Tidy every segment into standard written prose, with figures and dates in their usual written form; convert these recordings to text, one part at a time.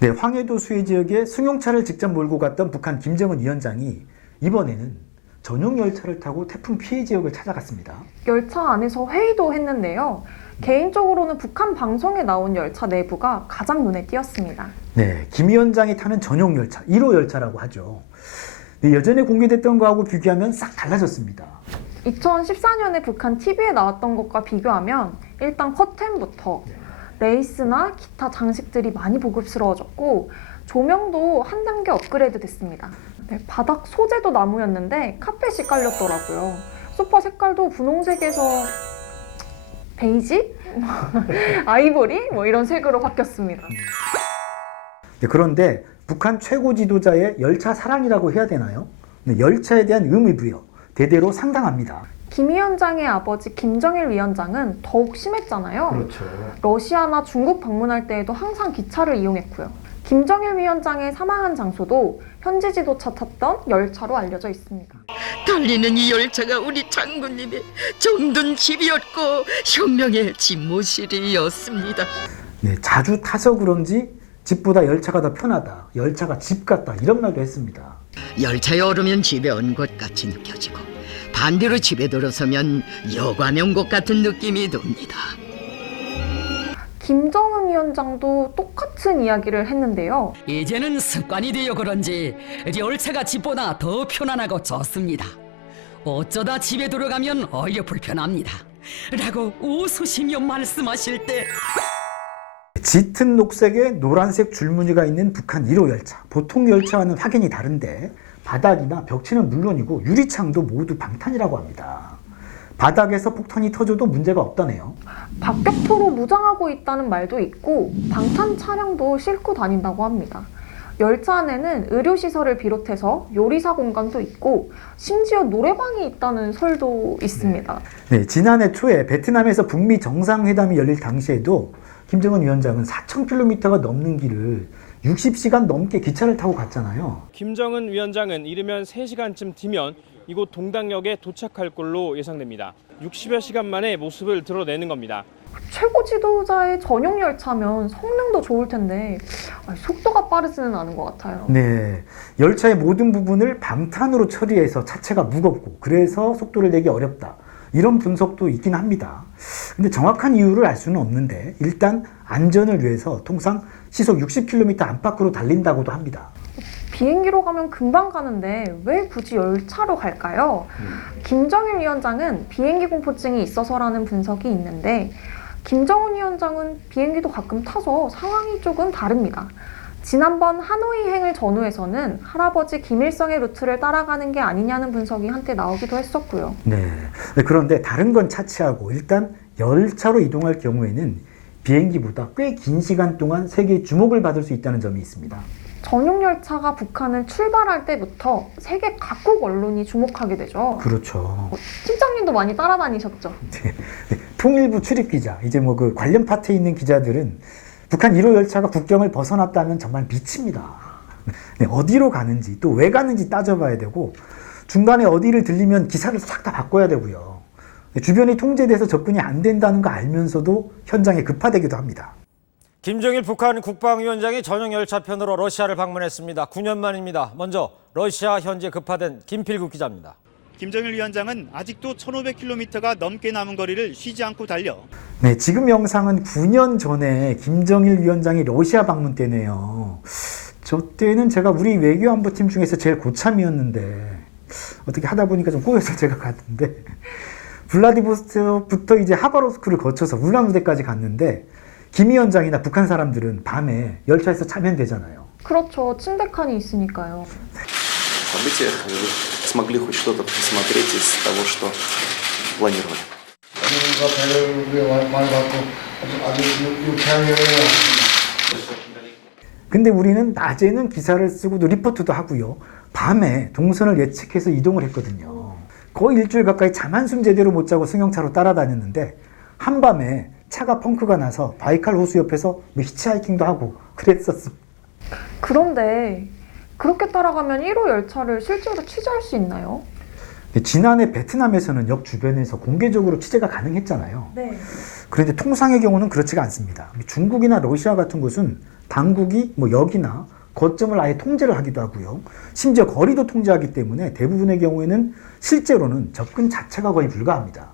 네, 황해도 수해 지역에 승용차를 직접 몰고 갔던 북한 김정은 위원장이 이번에는 전용 열차를 타고 태풍 피해 지역을 찾아갔습니다. 열차 안에서 회의도 했는데요. 개인적으로는 북한 방송에 나온 열차 내부가 가장 눈에 띄었습니다. 네, 김 위원장이 타는 전용 열차, 1호 열차라고 하죠. 네, 예전에 공개됐던 거하고 비교하면 싹 달라졌습니다. 2014년에 북한 TV에 나왔던 것과 비교하면 일단 커튼부터 레이스나 기타 장식들이 많이 고급스러워졌고 조명도 한 단계 업그레이드 됐습니다. 네, 바닥 소재도 나무였는데 카펫이 깔렸더라고요. 소파 색깔도 분홍색에서 베이지? 아이보리? 뭐 이런 색으로 바뀌었습니다. 네, 그런데 북한 최고 지도자의 열차 사랑이라고 해야 되나요? 네, 열차에 대한 의미부여 대대로 상당합니다. 김 위원장의 아버지 김정일 위원장은 더욱 심했잖아요. 그렇죠. 러시아나 중국 방문할 때에도 항상 기차를 이용했고요. 김정일 위원장의 사망한 장소도 현지 지도차 탔던 열차로 알려져 있습니다. 달리는 이 열차가 우리 장군님의 정든 집이었고 혁명의 집모실이었습니다. 네, 자주 타서 그런지 집보다 열차가 더 편하다, 열차가 집 같다 이런 말도 했습니다. 열차에 오르면 집에 온 것 같이 느껴지고 반대로 집에 들어서면 여관에 온 것 같은 느낌이 듭니다. 김정은 위원장도 똑같은 이야기를 했는데요. 이제는 습관이 되어 그런지 열차가 집보다 더 편안하고 좋습니다. 어쩌다 집에 들어가면 오히려 불편합니다. 라고 웃으시며 말씀하실 때 짙은 녹색에 노란색 줄무늬가 있는 북한 1호 열차. 보통 열차와는 확연히 다른데 바닥이나 벽체는 물론이고 유리창도 모두 방탄이라고 합니다. 바닥에서 폭탄이 터져도 문제가 없다네요. 박격포로 무장하고 있다는 말도 있고 방탄 차량도 싣고 다닌다고 합니다. 열차 안에는 의료시설을 비롯해서 요리사 공간도 있고 심지어 노래방이 있다는 설도 있습니다. 네, 지난해 초에 베트남에서 북미 정상회담이 열릴 당시에도 김정은 위원장은 4,000km가 넘는 길을 60시간 넘게 기차를 타고 갔잖아요. 김정은 위원장은 이르면 3시간쯤 뒤면 이곳 동당역에 도착할 걸로 예상됩니다. 60여 시간 만에 모습을 드러내는 겁니다. 최고 지도자의 전용 열차면 성능도 좋을 텐데 속도가 빠르지는 않은 것 같아요. 네, 열차의 모든 부분을 방탄으로 처리해서 차체가 무겁고 그래서 속도를 내기 어렵다. 이런 분석도 있긴 합니다. 근데 정확한 이유를 알 수는 없는데 일단 안전을 위해서 통상 시속 60km 안팎으로 달린다고도 합니다. 비행기로 가면 금방 가는데 왜 굳이 열차로 갈까요? 김정일 위원장은 비행기 공포증이 있어서라는 분석이 있는데 김정은 위원장은 비행기도 가끔 타서 상황이 조금 다릅니다. 지난번 하노이행을 전후해서는 할아버지 김일성의 루트를 따라가는 게 아니냐는 분석이 한때 나오기도 했었고요. 네. 그런데 다른 건 차치하고 일단 열차로 이동할 경우에는 비행기보다 꽤 긴 시간 동안 세계의 주목을 받을 수 있다는 점이 있습니다. 전용 열차가 북한을 출발할 때부터 세계 각국 언론이 주목하게 되죠. 그렇죠. 팀장님도 많이 따라다니셨죠? 네. 통일부 출입 기자, 이제 뭐 그 관련 파트에 있는 기자들은 북한 1호 열차가 국경을 벗어났다면 정말 미칩니다. 네, 어디로 가는지 또 왜 가는지 따져봐야 되고 중간에 어디를 들리면 기사를 싹 다 바꿔야 되고요. 주변이 통제돼서 접근이 안 된다는 거 알면서도 현장에 급파되기도 합니다. 김정일 북한 국방위원장이 전용 열차편으로 러시아를 방문했습니다. 9년 만입니다. 먼저 러시아 현지에 급파된 김필국 기자입니다. 김정일 위원장은 아직도 1,500km가 넘게 남은 거리를 쉬지 않고 달려. 네, 지금 영상은 9년 전에 김정일 위원장이 러시아 방문 때네요. 저 때는 제가 우리 외교안보팀 중에서 제일 고참이었는데 어떻게 하다 보니까 좀 꼬여서 제가 갔는데 블라디보스토크부터 이제 하바롭스크를 거쳐서 울란우데까지 갔는데 김 위원장이나 북한 사람들은 밤에 열차에서 자면 되잖아요. 그렇죠. 침대칸이 있으니까요. событиях смогли хоть что-то посмотреть из того, что планировали. 근데 우리는 낮에는 기사를 쓰고도 리포트도 하고요. 밤에 동선을 예측해서 이동을 했거든요. 거의 일주일 가까이 잠 한숨 제대로 못 자고 승용차로 따라다녔는데 한밤에 차가 펑크가 나서 바이칼 호수 옆에서 뭐 히치하이킹도 하고 그랬었어. 그런데 그렇게 따라가면 1호 열차를 실제로 취재할 수 있나요? 지난해 베트남에서는 역 주변에서 공개적으로 취재가 가능했잖아요. 네. 그런데 통상의 경우는 그렇지가 않습니다. 중국이나 러시아 같은 곳은 당국이 뭐 역이나 거점을 아예 통제를 하기도 하고요. 심지어 거리도 통제하기 때문에 대부분의 경우에는 실제로는 접근 자체가 거의 불가합니다.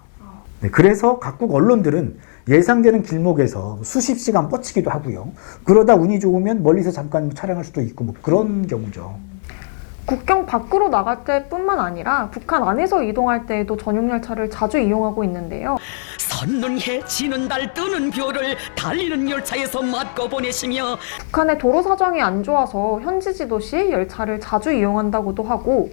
네, 그래서 각국 언론들은 예상되는 길목에서 수십 시간 뻗치기도 하고요. 그러다 운이 좋으면 멀리서 잠깐 촬영할 수도 있고 뭐 그런 경우죠. 국경 밖으로 나갈 때뿐만 아니라 북한 안에서 이동할 때에도 전용 열차를 자주 이용하고 있는데요. 솟는 해, 지는 달, 뜨는 별을 달리는 열차에서 맞고 보내시며 북한의 도로 사정이 안 좋아서 현지 지도시 열차를 자주 이용한다고도 하고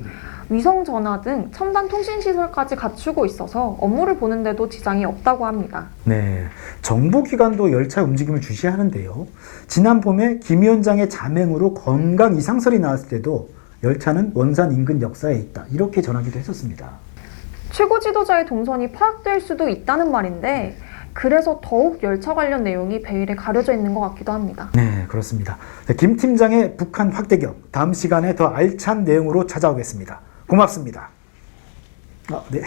위성 전화 등 첨단 통신 시설까지 갖추고 있어서 업무를 보는데도 지장이 없다고 합니다. 네, 정보기관도 열차 움직임을 주시하는데요. 지난 봄에 김 위원장의 자맹으로 건강 이상설이 나왔을 때도 열차는 원산 인근 역사에 있다 이렇게 전하기도 했었습니다. 최고 지도자의 동선이 파악될 수도 있다는 말인데 그래서 더욱 열차 관련 내용이 베일에 가려져 있는 것 같기도 합니다. 네, 그렇습니다. 네, 김 팀장의 북한 확대경 다음 시간에 더 알찬 내용으로 찾아오겠습니다. 고맙습니다. 네.